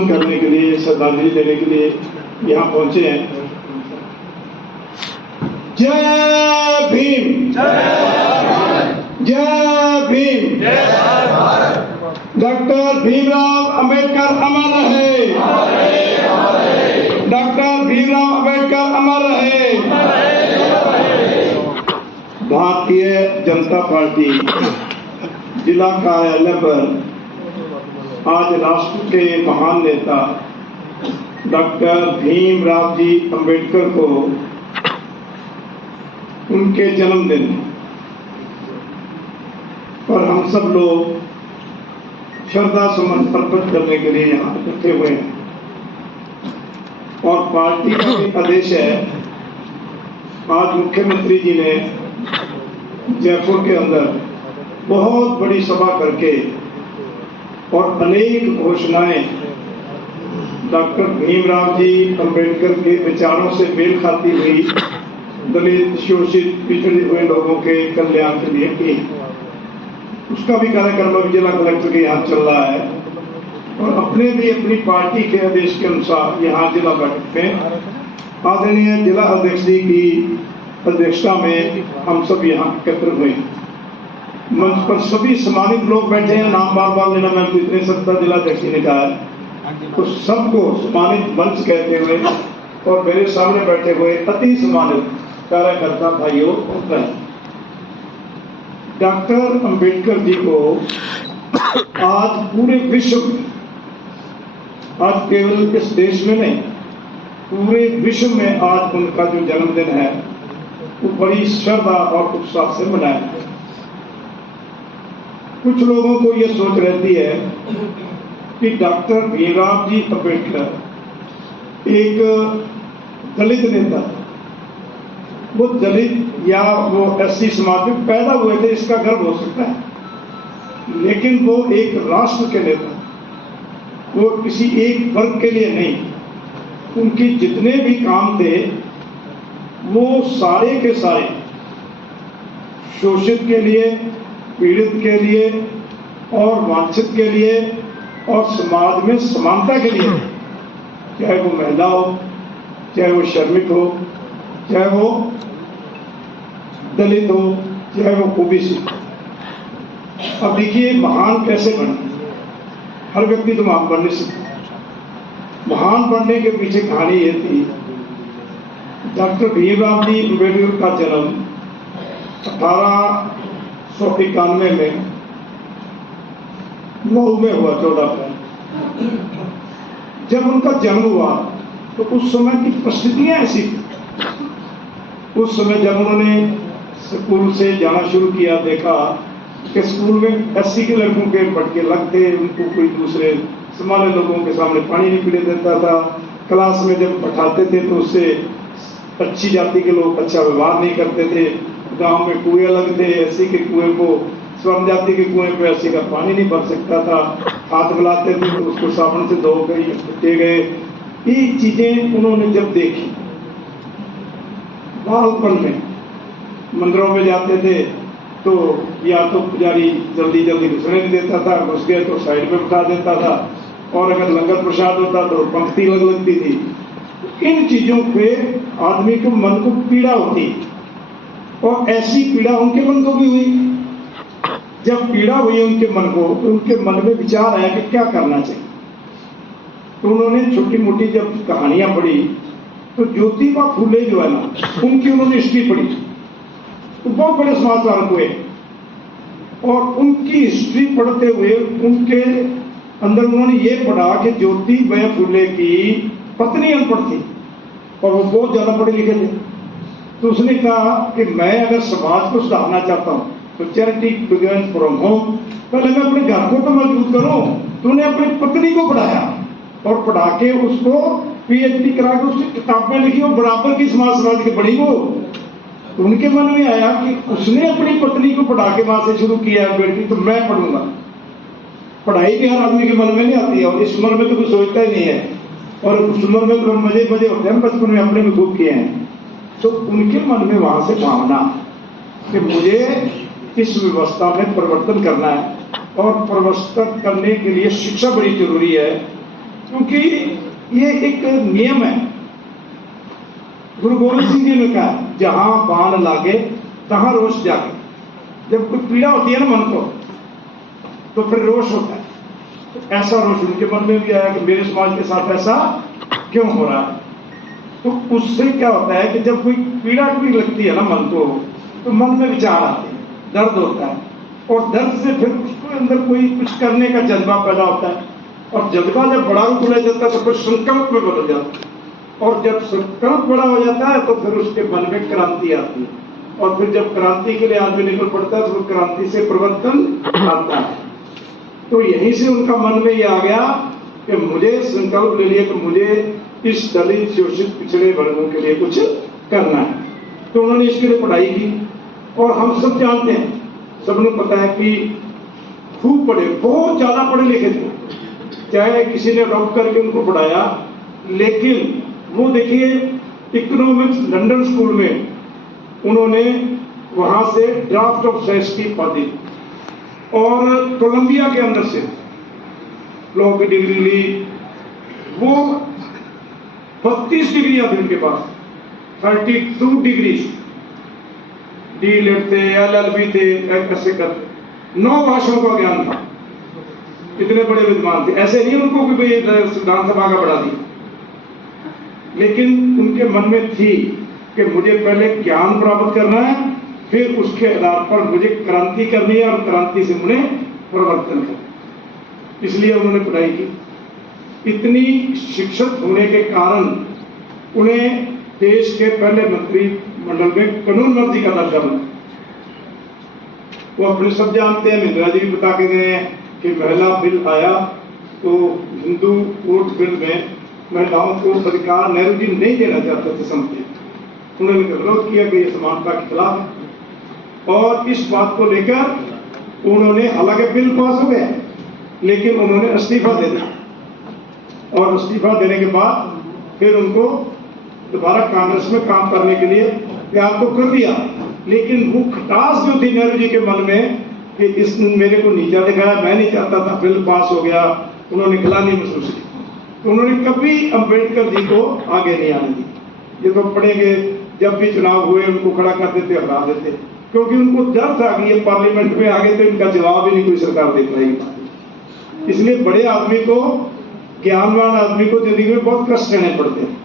नमन करने के लिए, श्रद्धांजलि देने के लिए यहाँ पहुंचे हैं। जय भीम, जय भीम, डॉक्टर भीमराव अंबेडकर अमर रहे, डॉक्टर भीमराव अंबेडकर अमर रहे। भारतीय जनता पार्टी जिला कार्यालय पर आज राष्ट्र के महान नेता डॉक्टर भीमराव जी अंबेडकर को उनके जन्मदिन पर हम सब लोग श्रद्धा सुमन अर्पित करने के लिए यहाँ इकट्ठे हुए हैं। और पार्टी का एक आदेश है, आज मुख्यमंत्री जी ने जयपुर के अंदर बहुत बड़ी सभा करके और अनेक घोषणाएं डॉक्टर भीमराव जी अंबेडकर के विचारों से मेल खाती हुई दलित, शोषित, पिछड़े हुए लोगों के कल्याण के लिए की। उसका भी कार्यक्रम अभी जिला कलेक्टर के यहाँ चल रहा है और अपने भी अपनी पार्टी के आदेश के अनुसार यहाँ जिला बैठक में आदरणीय जिला अध्यक्ष जी की अध्यक्षता में हम सब यहाँ एकत्र हुए। मंच पर सभी सम्मानित लोग बैठे हैं, नाम बार बार लेना मैं इतने सकता, जिला अध्यक्ष ने कहा है, तो सबको सम्मानित मंच कहते हुए और मेरे सामने बैठे हुए अति सम्मानित कार्यकर्ता भाइयों और बहनों, डॉक्टर अंबेडकर जी को आज पूरे विश्व में, आज केवल इस देश में नहीं पूरे विश्व में आज उनका जो जन्मदिन है वो बड़ी श्रद्धा और उत्साह से मनाया जाता है। कुछ लोगों को ये सोच रहती है कि डॉक्टर भीमराव जी अंबेडकर एक दलित नेता, वो दलित या वो एससी समाज में पैदा हुए थे, इसका गर्व हो सकता है, लेकिन वो एक राष्ट्र के नेता, वो किसी एक वर्ग के लिए नहीं। उनके जितने भी काम थे वो सारे के सारे शोषित के लिए, पीड़ित के लिए और वांछित के लिए और समाज में समानता के लिए, चाहे वो महिला हो, चाहे वो श्रमिक हो, चाहे वो दलित हो, चाहे वो ओबीसी। अब देखिए महान कैसे बने, हर व्यक्ति तो महान बन नहीं सकता। महान बनने के पीछे कहानी ये थी, डॉक्टर भीमराव जी अंबेडकर का जन्म 1891 में मऊ में हुआ, 14 अप्रैल। जब उनका जन्म हुआ तो उस समय की परिस्थितियां ऐसी थी। उस समय जब उन्होंने स्कूल से जाना शुरू किया, देखा कि स्कूल में एससी के लड़कों के पटके लगते, उनको कोई दूसरे समाज लोगों के सामने पानी नहीं पीने देता था। क्लास में जब बैठाते थे तो उससे अच्छी जाति के लोग अच्छा व्यवहार नहीं करते थे। गांव में कुएं अलग थे, एससी के कुएं को, स्वर्ण जाति के कुएं पे एससी का पानी नहीं भर सकता था। हाथ मिलाते थे तो उसको साबुन से धो के गए। ये चीजें उन्होंने जब देखी, बालपन में मंदिरों में जाते थे तो या तो पुजारी जल्दी जल्दी घुसने नहीं देता था, घुस गए तो साइड में बिठा देता था, और अगर लंगर प्रसाद होता तो पंक्ति लग लगती थी। इन चीजों पे आदमी के मन को पीड़ा होती, और ऐसी पीड़ा उनके मन को भी हुई। जब पीड़ा हुई उनके मन को, तो उनके मन में विचार आया कि क्या करना चाहिए। तो उन्होंने छोटी मोटी जब कहानियां पढ़ी तो ज्योतिबा फूले जो है ना, उनकी उन्होंने हिस्ट्री पढ़ी, तो बहुत बड़े समाचार हुए। और उनकी हिस्ट्री पढ़ते हुए उनके अंदर उन्होंने ये पढ़ा कि ज्योतिबा फूले की पत्नी अनपढ़ थी और वो बहुत ज्यादा पढ़े लिखे थे। तो उसने कहा कि मैं अगर समाज को सुधारना चाहता हूँ तो चैरिटी बिगिंस फ्रॉम होम, पहले मैं अपने घर को तो मजबूत करूं। तो उन्हें अपनी पत्नी को पढ़ाया और पढ़ा के उसको पीएचडी करा के उसकी किताबें लिखी और बराबर की समाज की पढ़ी वो। तो उनके मन में आया कि उसने अपनी पत्नी को पढ़ा के वहां से शुरू किया बेटी, तो मैं पढ़ूंगा। पढ़ाई भी हर आदमी के मन में नहीं आती है, और इस उम्र में तो कुछ सोचता ही नहीं है, और उस उम्र में तो मजे मजे होते हैं, बचपन में अपने भी खूब किए हैं। तो उनके मन में वहां से भावना कि मुझे इस व्यवस्था में परिवर्तन करना है, और परिवर्तन करने के लिए शिक्षा बड़ी जरूरी है। क्योंकि ये एक नियम है। गुरु गोविंद सिंह जी ने कहा, जहां बाण लागे तहां रोष जागे। जब कोई पीड़ा होती है ना मन को, तो फिर रोष होता है। तो ऐसा रोष उनके मन में भी आया कि मेरे समाज के साथ ऐसा क्यों हो रहा है। तो उससे क्या होता है कि जब कोई पीड़ा भी लगती है ना मन को, तो मन में विचार आते हैं, दर्द होता है, और दर्द से फिर उसके अंदर कोई कुछ करने का जज्बा पैदा होता है, और जज्बा जब बड़ा रूप ले जाता है तो फिर संकल्प में बदल जाता है, और जब संकल्प बड़ा हो जाता है तो फिर उसके मन में क्रांति आती है, और फिर जब क्रांति के लिए आदमी निकल पड़ता है तो क्रांति से परिवर्तन आता है। तो यहीं से उनका मन में ये आ गया कि मुझे संकल्प ले लिया कि मुझे इस दलित शोषित पिछड़े वर्गों के लिए कुछ करना है। तो उन्होंने इसके लिए पढ़ाई की, और हम सब जानते हैं, सबने पता है कि खूब पढ़े, बहुत ज्यादा पढ़े लिखे थे, चाहे किसी ने रॉक करके उनको पढ़ाया, लेकिन वो देखिए इकोनॉमिक्स लंदन स्कूल में उन्होंने वहां से ड्राफ्ट ऑफ साइंस की उपाधि, और कोलंबिया के अंदर से लॉ की डिग्री ली। वो 32 डिग्रियां थी उनके पास, 32 डिग्री, डीलेट थे, LLB थे, ऐसे कर 9 भाषाओं का ज्ञान था। इतने बड़े विद्वान थे। ऐसे नहीं उनको कि भाई विधानसभा का बढ़ा दिया, लेकिन उनके मन में थी कि मुझे पहले ज्ञान प्राप्त करना है, फिर उसके आधार पर मुझे क्रांति करनी है, और क्रांति से उन्हें परिवर्तन करना। इसलिए उन्होंने पढ़ाई की। इतनी शिक्षित होने के कारण उन्हें देश के पहले मंत्रिमंडल में कानून मंत्री का दर्जा मिला। वो अपने सब जानते हैं, मिंद्रा जी भी बता के गए हैं कि महिला बिल आया तो हिंदू वोट बिल में महिलाओं को अधिकार नेहरू जी नहीं देना चाहते थे समझे। उन्होंने विरोध किया कि ये समानता के खिलाफ है, और इस बात को लेकर उन्होंने, हालांकि बिल पास हो गया, लेकिन उन्होंने इस्तीफा दे दिया, और इस्तीफा देने के बाद फिर उनको दोबारा कांग्रेस में काम करने के लिए तैयार तो कर दिया, लेकिन वो खटास जो थी नेहरू जी के मन में कि इस मेरे को नीचा दिखाया, मैं नहीं चाहता था, बिल पास हो गया, उन्होंने गिलानी महसूस की। तो उन्होंने कभी अम्बेडकर जी को आगे नहीं आने दी। ये तो पढ़ेंगे, जब भी चुनाव हुए उनको खड़ा कर देते, हरा देते, क्योंकि उनको डर था कि ये पार्लियामेंट में आगे तो इनका जवाब ही नहीं कोई सरकार दे पाएगी। इसलिए बड़े आदमी को, ज्ञानवान आदमी को जिंदगी में बहुत कष्ट सहने पड़ते हैं,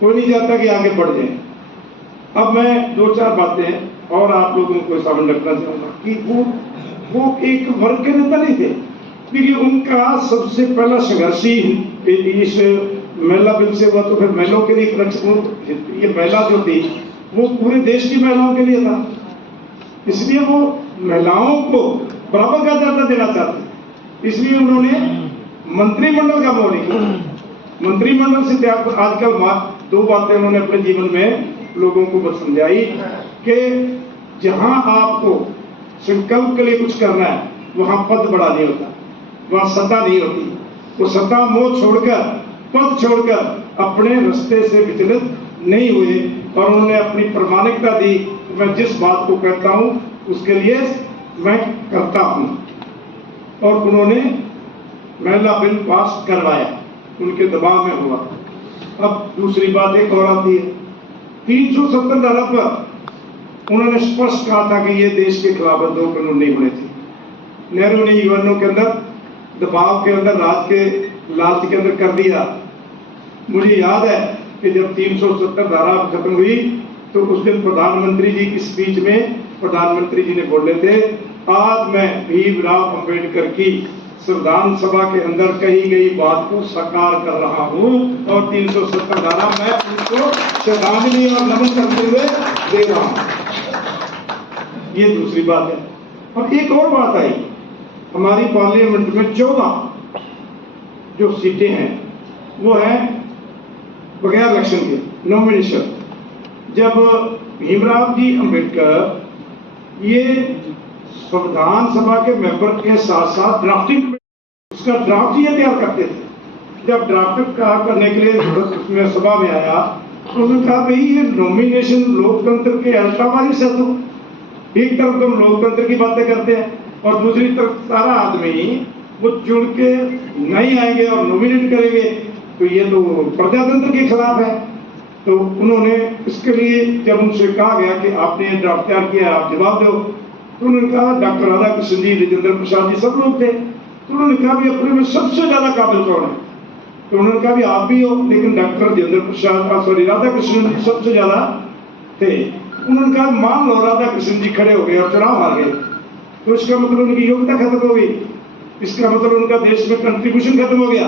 कोई नहीं चाहता कि आगे बढ़ जाए। अब मैं 2-4 बातें और आप लोगों को सामने रखना चाहूंगा कि वो एक वर्ग के नेता नहीं थे, क्योंकि उनका सबसे पहला संघर्ष ही इस महिला बिल से हुआ। तो फिर महिलाओं के लिए ये महिला जो थी वो पूरे देश की महिलाओं के लिए था, इसलिए वो महिलाओं को बराबर का दर्जा देना चाहते, इसलिए उन्होंने मंत्रिमंडल का मोह नहीं किया। मंत्रिमंडल से त्याग, आजकल 2 बातें उन्होंने अपने जीवन में लोगों को बस समझाई कि जहां आपको संकल्प के लिए कुछ करना है, वहां पद बड़ा नहीं होता, वहां सत्ता नहीं होती। वो सत्ता मोह छोड़कर, पद छोड़कर अपने रास्ते से विचलित नहीं हुए, और उन्होंने अपनी प्रामाणिकता दी, मैं जिस बात को कहता हूं उसके लिए मैं करता हूं, और उन्होंने महिला बिल पास करवाया, उनके दबाव में हुआ। अब दूसरी बात एक और आती है, 370 धारा पर उन्होंने स्पष्ट कहा था कि ये देश के खिलाफ 2 कानून नहीं होने चाहिए। नेहरू ने युवाओं के अंदर दबाव के अंदर, राज के लालच के अंदर कर दिया। मुझे याद है कि जब 370 धारा खत्म हुई तो उस दिन प्रधानमंत्री जी की स्पीच में प्रधानमंत्री जी ने बोले थे, आज मैं भीमराव अंबेडकर की संविधान सभा के अंदर कही गई बात को साकार कर रहा हूं, और 370 धारा मैं उनको श्रद्धांजलि और नमन करते हुए दे रहा हूं। ये दूसरी बात है। और एक और बात आई, हमारी पार्लियामेंट में 14 जो सीटें हैं वो है बगैर इलेक्शन के, नॉमिनेशन। जब भीमराव जी अंबेडकर ये संविधान सभा के मेंबर के साथ साथ ड्राफ्टिंग, उसका ड्राफ्ट ये तैयार करते थे। जब ड्राफ्ट का करने के लिए उसमें सभा में आया तो उन्होंने कहा, भाई ये नॉमिनेशन लोकतंत्र के अल्टावारिस है। तो एक तरफ तो हम लोकतंत्र की बातें करते हैं, और दूसरी तरफ सारा आदमी वो चुन के नहीं आएंगे और नॉमिनेट करेंगे, तो ये तो प्रजातंत्र के खिलाफ है। तो उन्होंने इसके लिए जब उनसे कहा गया कि आपने ड्राफ्ट तैयार किया है, आप जवाब दो, तो उन्होंने कहा डॉक्टर राधाकृष्ण जी, राजेंद्र प्रसाद जी, सब लोग थे। तो उन्होंने कहा भी अपने में सबसे ज्यादा काबिल कौन है? तो उन्होंने कहा भी आप भी हो, लेकिन डॉक्टर राजेंद्र प्रसाद राधाकृष्णन जी सबसे ज्यादा थे। उन्होंने कहा मान लो राधाकृष्णन जी खड़े हो गए और चुनाव हार गए, तो इसका मतलब उनकी योग्यता खत्म हो गई, इसका मतलब उनका देश में कंट्रीब्यूशन खत्म हो गया।